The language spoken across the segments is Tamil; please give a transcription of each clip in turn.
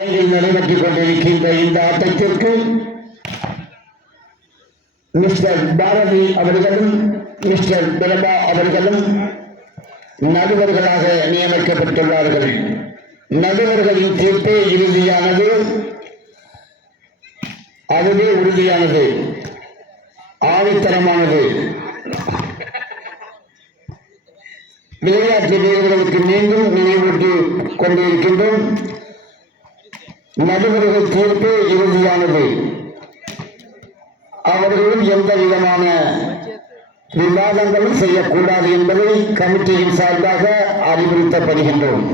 நடைபெற்றுக் கொண்டிருக்கின்ற இந்த ஆட்டத்திற்கு மிஸ்டர் பாரதி அவர்களும் மிஸ்டர் பிரபா அவர்களும் நடுவர்களாக நியமிக்கப்பட்டுள்ளார்கள். நடுவர்களின் தீர்ப்பே இறுதியானது, அதுவே உறுதியானது, ஆணித்தரமானது. விளையாட்டு வீரர்களுக்கு மீண்டும் நினைவூட்டிக் கொண்டிருக்கின்றோம். நடுவர்கள் தீர்ப்பே இறுதியானது. அவர்களும் எந்த விதமான விவாதங்களும் செய்யக்கூடாது என்பதை கமிட்டியின் சார்பாக அறிவுறுத்தப்படுகின்றோம்.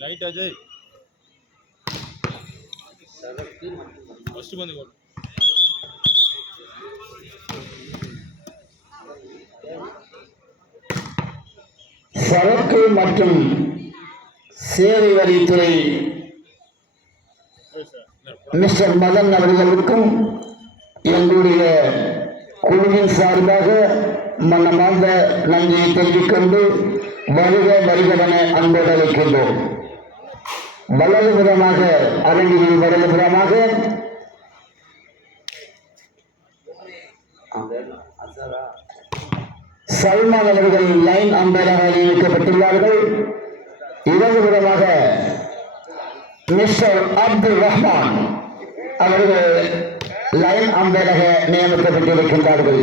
नाइट अजय फर्स्ट बंद कर சரக்கு மற்றும் சேவை வரித்துறை மிஸ்டர் மதன் அவர்களுக்கும் எங்களுடைய குழுவின் சார்பாக மனமார்ந்த நன்றியை தெரிவித்துக் கொண்டு வருக வருகவென அன்போடு அழைக்கின்றோம். வலதுபுறமாக அரங்கில் வலதுபுறமாக சல்மான் அவர்கள் லைன் அம்பையராக நியமிக்கப்பட்டுள்ளார்கள். இடதுபுறமாக மிஸ்டர் அப்துல் ரஹ்மான் அவர்கள் லைன் அம்பையராக நியமிக்கப்பட்டிருக்கின்றார்கள்.